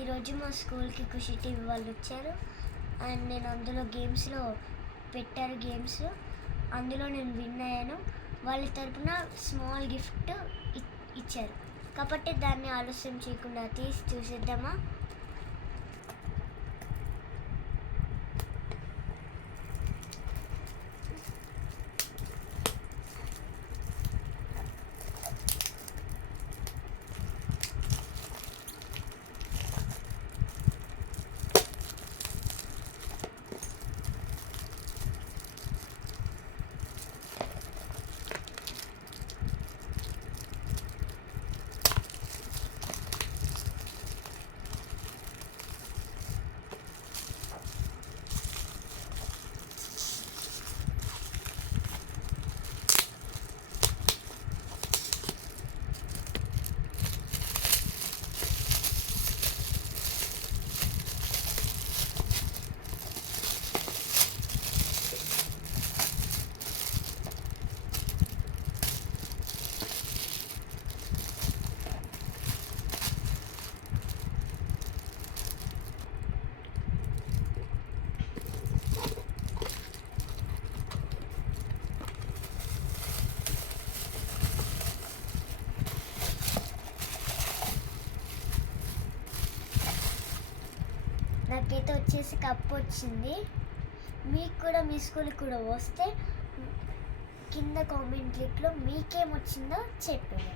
ఈరోజు మా స్కూల్కి ఖుషి టీవీ వాళ్ళు వచ్చారు అండ్ నేను అందులో గేమ్స్లో పెట్టారు గేమ్స్ అందులో నేను విన్ అయ్యాను. వాళ్ళ తరపున స్మాల్ గిఫ్ట్ ఇచ్చారు కాబట్టి దాన్ని ఆలస్యం చేయకుండా తీసి చూసేద్దామా. నాకైతే వచ్చేసి కప్పు వచ్చింది. మీకు కూడా మీ స్కూల్కి కూడా వస్తే కింద కామెంట్ లిక్లో మీకేమొచ్చిందో చెప్పండి.